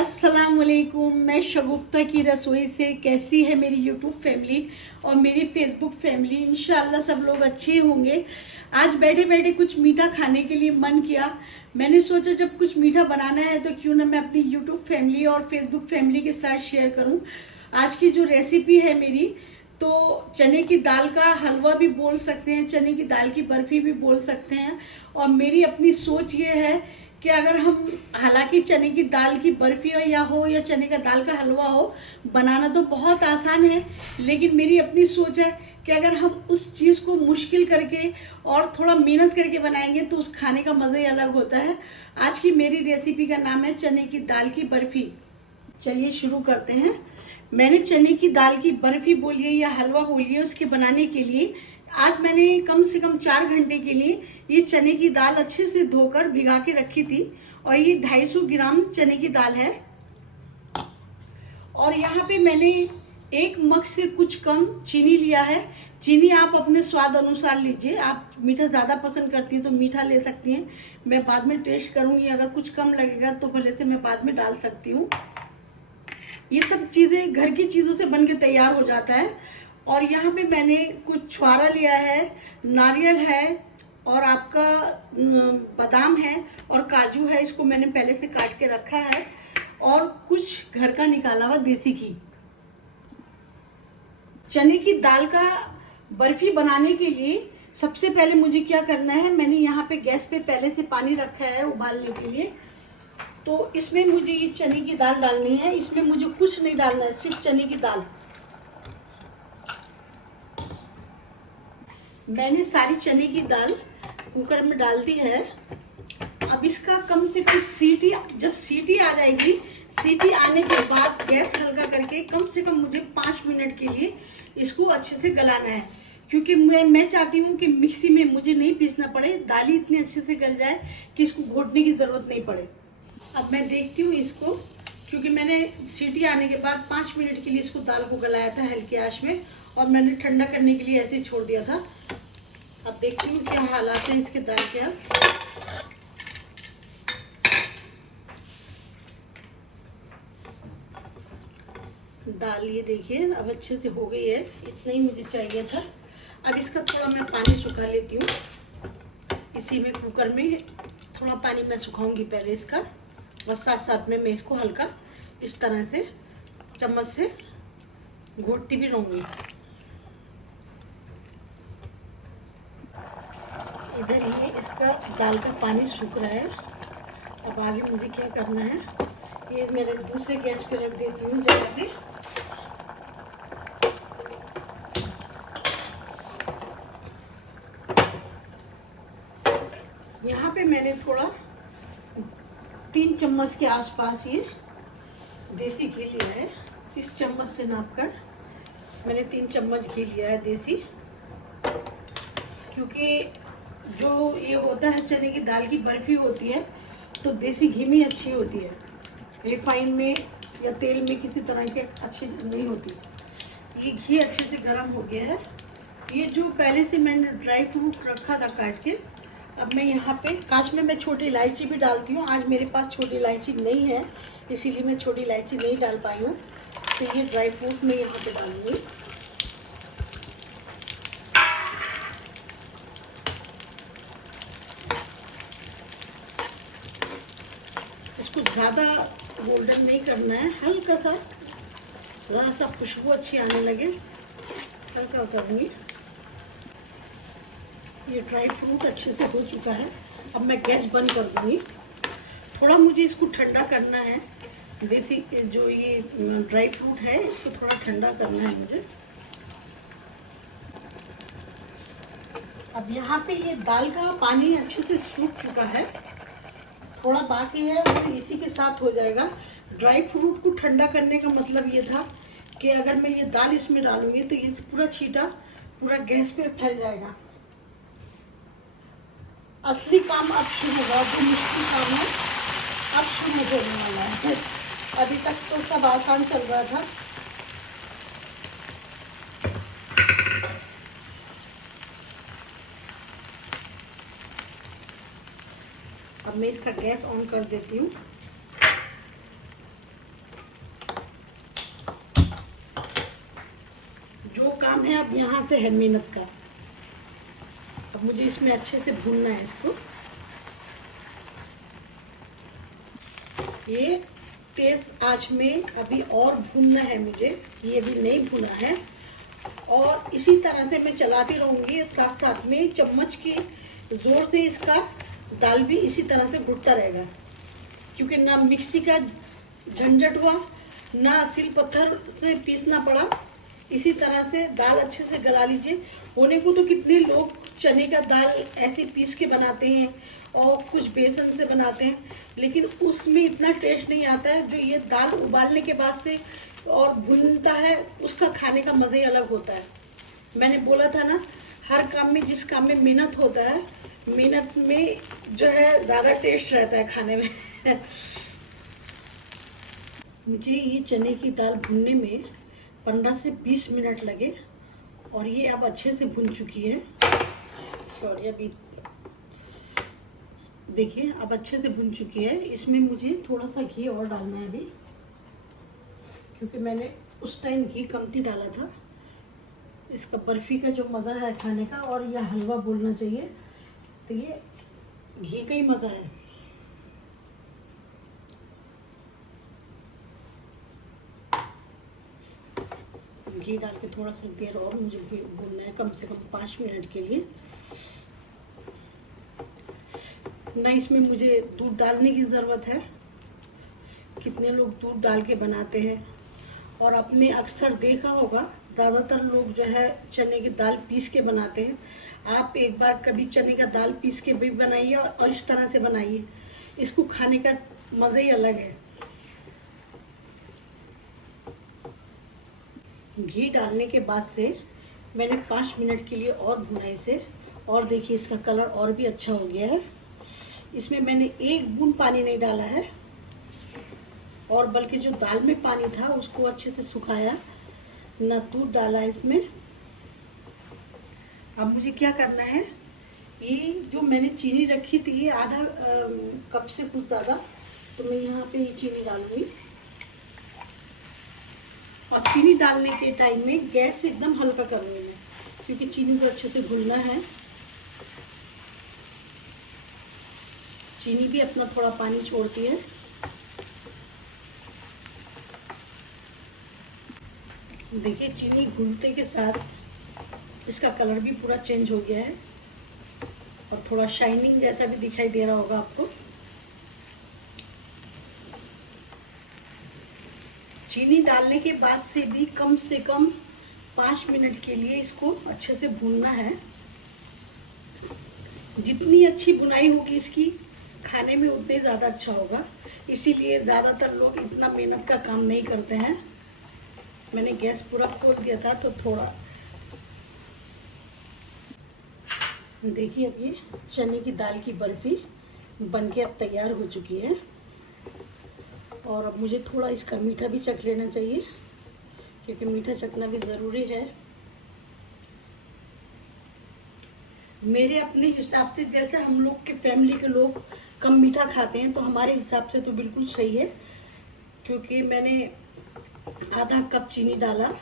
अस्सलामुअलैकुम। मैं शगुफ्ता की रसोई से। कैसी है मेरी यूट्यूब फैमिली और मेरी फेसबुक फैमिली? इंशाल्लाह सब लोग अच्छे होंगे। आज बैठे बैठे कुछ मीठा खाने के लिए मन किया। मैंने सोचा जब कुछ मीठा बनाना है तो क्यों ना मैं अपनी यूट्यूब फैमिली और फेसबुक फैमिली के साथ शेयर करूं। आज की जो रेसिपी है मेरी, तो चने की दाल का हलवा भी बोल सकते हैं, चने की दाल की बर्फी भी बोल सकते हैं। और मेरी अपनी सोच ये है कि अगर हम, हालांकि चने की दाल की बर्फी हो या चने का दाल का हलवा हो, बनाना तो बहुत आसान है, लेकिन मेरी अपनी सोच है कि अगर हम उस चीज़ को मुश्किल करके और थोड़ा मेहनत करके बनाएंगे तो उस खाने का मज़ा ही अलग होता है। आज की मेरी रेसिपी का नाम है चने की दाल की बर्फी। चलिए शुरू करते हैं। मैंने चने की दाल की बर्फी बोलिए या हलवा बोलिए, उसके बनाने के लिए आज मैंने कम से कम 4 घंटे के लिए ये चने की दाल अच्छे से धोकर भिगा के रखी थी। और ये 250 ग्राम चने की दाल है। और यहाँ पे मैंने 1 मग से कुछ कम चीनी लिया है। चीनी आप अपने स्वाद अनुसार लीजिए। आप मीठा ज़्यादा पसंद करती हैं तो मीठा ले सकती हैं। मैं बाद में टेस्ट करूँगी, अगर कुछ कम लगेगा तो भले से मैं बाद में डाल सकती हूँ। ये सब चीज़ें घर की चीज़ों से बन के तैयार हो जाता है। और यहाँ पे मैंने कुछ छुआरा लिया है, नारियल है, और आपका बादाम है और काजू है। इसको मैंने पहले से काट के रखा है। और कुछ घर का निकाला हुआ देसी घी। चने की दाल का बर्फी बनाने के लिए सबसे पहले मुझे क्या करना है, मैंने यहाँ पे गैस पे पहले से पानी रखा है उबालने के लिए। तो इसमें मुझे ये चने की दाल डालनी है। इसमें मुझे कुछ नहीं डालना है, सिर्फ चने की दाल। मैंने सारी चने की दाल कुकर में डाल दी है। अब इसका कम से कम सीटी, जब सीटी आ जाएगी, सीटी आने के बाद गैस हल्का करके कम से कम मुझे 5 मिनट के लिए इसको अच्छे से गलाना है। क्योंकि मैं चाहती हूँ कि मिक्सी में मुझे नहीं पीसना पड़े, दाल ही इतने अच्छे से गल जाए कि इसको घोटने की ज़रूरत नहीं पड़े। अब मैं देखती हूँ इसको, क्योंकि मैंने सीटी आने के बाद 5 मिनट के लिए इसको दाल को गलाया था हल्की आंच में, और मैंने ठंडा करने के लिए ऐसे ही छोड़ दिया था। अब देखती हूँ क्या हालात हैं इसके दाल के। अब दाल ये देखिए अब अच्छे से हो गई है, इतना ही मुझे चाहिए था। अब इसका थोड़ा मैं पानी सुखा लेती हूँ। इसी में कुकर में थोड़ा पानी मैं सुखाऊंगी पहले इसका, और साथ साथ में मैं इसको हल्का इस तरह से चम्मच से घोटती भी रहूँगी। इधर ये इसका दाल का पानी सूख रहा है। अब आगे मुझे क्या करना है, ये मैंने दूसरे गैस पे रख देती हूँ जगह पे। यहाँ पे मैंने थोड़ा 3 चम्मच के आसपास ये देसी घी लिया है। इस चम्मच से नापकर मैंने 3 चम्मच घी लिया है देसी। क्योंकि जो ये होता है चने की दाल की बर्फी होती है तो देसी घी में अच्छी होती है, रिफाइन में या तेल में किसी तरह के अच्छी नहीं होती। ये घी अच्छे से गर्म हो गया है। ये जो पहले से मैंने ड्राई फ्रूट रखा था काट के, अब मैं यहाँ पे कांच में मैं छोटी इलायची भी डालती हूँ। आज मेरे पास छोटी इलायची नहीं है, इसीलिए मैं छोटी इलायची नहीं डाल पाई हूँ। तो ये ड्राई फ्रूट मैं यहाँ पे डालूंगी। इसको ज़्यादा गोल्डन नहीं करना है, हल्का सा, ज़रा सा खुशबू अच्छी आने लगे हल्का करूँगी। ये ड्राई फ्रूट अच्छे से हो चुका है। अब मैं गैस बंद कर दूँगी। थोड़ा मुझे इसको ठंडा करना है। देसी जो ये ड्राई फ्रूट है इसको थोड़ा ठंडा करना है मुझे। अब यहाँ पे ये दाल का पानी अच्छे से सूख चुका है, थोड़ा बाकी है और इसी के साथ हो जाएगा। ड्राई फ्रूट को ठंडा करने का मतलब ये था कि अगर मैं ये दाल इसमें डालूंगी तो ये पूरा छींटा पूरा गैस पे फैल जाएगा। असली काम अब शुरू होगा, जो मुश्किल काम है अब शुरू होने वाला है। अभी तक तो सब आसान चल रहा था। अब मैं इसका गैस ऑन कर देती हूँ। जो काम है अब यहाँ से है मेहनत का। अब मुझे इसमें अच्छे से भूनना है इसको। ये तेज आंच में अभी और भूनना है मुझे, ये भी नहीं भुना है। और इसी तरह से मैं चलाती रहूँगी, साथ साथ में चम्मच के जोर से इसका दाल भी इसी तरह से घुटता रहेगा, क्योंकि ना मिक्सी का झंझट हुआ, ना सिल पत्थर से पीसना पड़ा। इसी तरह से दाल अच्छे से गला लीजिए। होने को तो कितने लोग चने का दाल ऐसे पीस के बनाते हैं और कुछ बेसन से बनाते हैं, लेकिन उसमें इतना टेस्ट नहीं आता है जो ये दाल उबालने के बाद से और भुनता है, उसका खाने का मज़ा ही अलग होता है। मैंने बोला था ना, हर काम में, जिस काम में मेहनत होता है, मेहनत में जो है ज़्यादा टेस्ट रहता है खाने में। मुझे ये चने की दाल भुनने में 15 से 20 मिनट लगे और ये अब अच्छे से भुन चुकी है। सॉरी, अभी देखिए अब अच्छे से भुन चुकी है। इसमें मुझे थोड़ा सा घी और डालना है अभी, क्योंकि मैंने उस टाइम घी कमती डाला था। इसका बर्फ़ी का जो मज़ा है खाने का, और यह हलवा बोलना चाहिए, तो ये घी का ही मज़ा है। घी डाल के थोड़ा सा देर और मुझे भूनना है, कम से कम 5 मिनट के लिए। ना इसमें मुझे दूध डालने की ज़रूरत है। कितने लोग दूध डाल के बनाते हैं, और आपने अक्सर देखा होगा ज़्यादातर लोग जो है चने की दाल पीस के बनाते हैं। आप एक बार कभी चने का दाल पीस के भी बनाइए और इस तरह से बनाइए, इसको खाने का मज़ा ही अलग है। घी डालने के बाद से मैंने 5 मिनट के लिए और भुना इसे, और देखिए इसका कलर और भी अच्छा हो गया है। इसमें मैंने एक बूंद पानी नहीं डाला है, और बल्कि जो दाल में पानी था उसको अच्छे से सुखाया, ना दूध डाला इसमें। अब मुझे क्या करना है, ये जो मैंने चीनी रखी थी, ये आधा कप से कुछ ज़्यादा, तो मैं यहाँ पे ये चीनी डालूंगी। और चीनी डालने के टाइम में गैस एकदम हल्का करूँगी मैं, क्योंकि चीनी को अच्छे से घुलना है। चीनी भी अपना थोड़ा पानी छोड़ती है। देखिए चीनी घुलते के साथ इसका कलर भी पूरा चेंज हो गया है, और थोड़ा शाइनिंग जैसा भी दिखाई दे रहा होगा आपको। चीनी डालने के बाद से भी कम से कम 5 मिनट के लिए इसको अच्छे से भूनना है। जितनी अच्छी बुनाई होगी इसकी, खाने में उतने ज़्यादा अच्छा होगा। इसीलिए ज़्यादातर लोग इतना मेहनत का काम नहीं करते हैं। मैंने गैस पूरा खोल दिया था, तो थोड़ा देखिए अब ये चने की दाल की बर्फ़ी बनके अब तैयार हो चुकी है। और अब मुझे थोड़ा इसका मीठा भी चख लेना चाहिए, क्योंकि मीठा चखना भी ज़रूरी है। मेरे अपने हिसाब से, जैसे हम लोग के फैमिली के लोग कम मीठा खाते हैं, तो हमारे हिसाब से तो बिल्कुल सही है। क्योंकि मैंने आधा कप चीनी डाला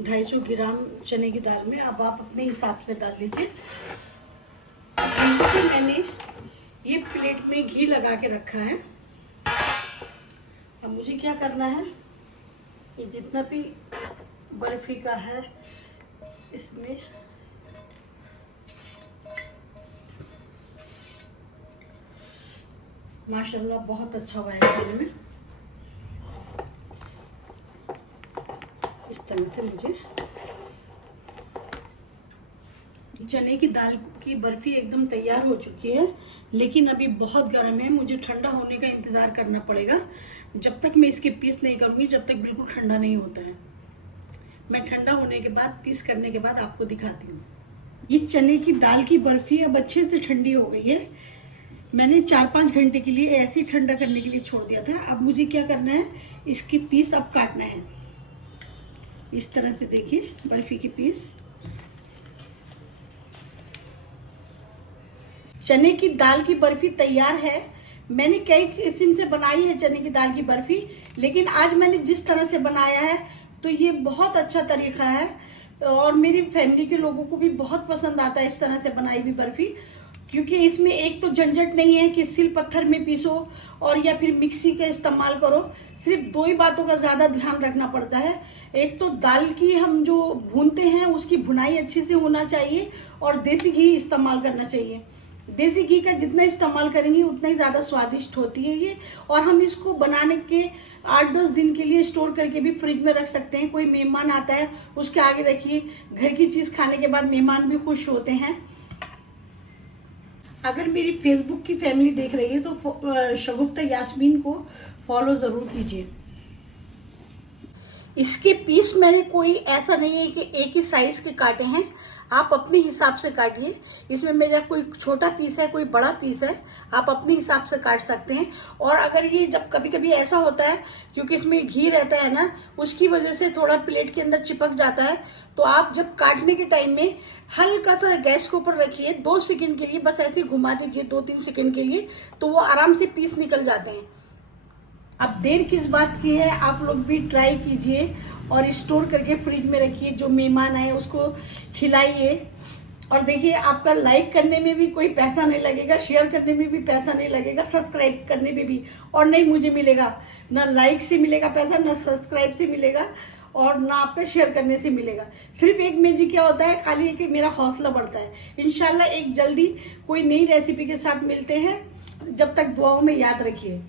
250 ग्राम चने की दाल में। अब आप अपने हिसाब से डाल लीजिए। मैंने ये प्लेट में घी लगा के रखा है। अब मुझे क्या करना है, ये जितना भी बर्फी का है इसमें माशाल्लाह बहुत अच्छा हुआ है खाने में। इस तरह से मुझे चने की दाल की बर्फ़ी एकदम तैयार हो चुकी है, लेकिन अभी बहुत गर्म है। मुझे ठंडा होने का इंतज़ार करना पड़ेगा। जब तक मैं इसके पीस नहीं करूँगी, जब तक बिल्कुल ठंडा नहीं होता है। मैं ठंडा होने के बाद, पीस करने के बाद आपको दिखाती हूँ। ये चने की दाल की बर्फ़ी अब अच्छे से ठंडी हो गई है। मैंने 4-5 घंटे के लिए ऐसे ही ठंडा करने के लिए छोड़ दिया था। अब मुझे क्या करना है, इसके पीस अब काटना है। इस तरह से देखिए बर्फ़ी के पीस। चने की दाल की बर्फ़ी तैयार है। मैंने कई किस्म से बनाई है चने की दाल की बर्फ़ी, लेकिन आज मैंने जिस तरह से बनाया है, तो ये बहुत अच्छा तरीका है। और मेरी फैमिली के लोगों को भी बहुत पसंद आता है इस तरह से बनाई हुई बर्फी, क्योंकि इसमें एक तो झंझट नहीं है कि सिल पत्थर में पीसो और या फिर मिक्सी का इस्तेमाल करो। सिर्फ दो ही बातों का ज़्यादा ध्यान रखना पड़ता है। एक तो दाल की हम जो भूनते हैं उसकी भुनाई अच्छे से होना चाहिए और देसी घी इस्तेमाल करना चाहिए। देसी घी का जितना इस्तेमाल करेंगे उतना ही ज़्यादा स्वादिष्ट होती है ये। और हम इसको बनाने के 8-10 दिन के लिए स्टोर करके भी फ्रिज में रख सकते हैं। कोई मेहमान आता है उसके आगे रखिए, घर की चीज़ खाने के बाद मेहमान भी खुश होते हैं। अगर मेरी फेसबुक की फैमिली देख रही है तो शगुफ्ता यास्मीन को फॉलो ज़रूर कीजिए। इसके पीस मैंने कोई ऐसा नहीं है कि एक ही साइज़ के काटे हैं, आप अपने हिसाब से काटिए। इसमें मेरा कोई छोटा पीस है, कोई बड़ा पीस है, आप अपने हिसाब से काट सकते हैं। और अगर ये जब कभी कभी ऐसा होता है क्योंकि इसमें घी रहता है ना, उसकी वजह से थोड़ा प्लेट के अंदर चिपक जाता है, तो आप जब काटने के टाइम में हल्का सा गैस के ऊपर रखिए, 2 सेकंड के लिए बस ऐसे घुमा दीजिए, 2-3 सेकंड के लिए, तो वो आराम से पीस निकल जाते हैं। अब देर किस बात की है, आप लोग भी ट्राई कीजिए और स्टोर करके फ्रिज में रखिए। जो मेहमान आए उसको खिलाइए। और देखिए, आपका लाइक करने में भी कोई पैसा नहीं लगेगा, शेयर करने में भी पैसा नहीं लगेगा, सब्सक्राइब करने में भी और नहीं मुझे मिलेगा, ना लाइक से मिलेगा पैसा, ना सब्सक्राइब से मिलेगा और ना आपका शेयर करने से मिलेगा। सिर्फ एक मैजिक क्या होता है, खाली कि मेरा हौसला बढ़ता है। इंशाल्लाह एक जल्दी कोई नई रेसिपी के साथ मिलते हैं। जब तक दुआओं में याद रखिए।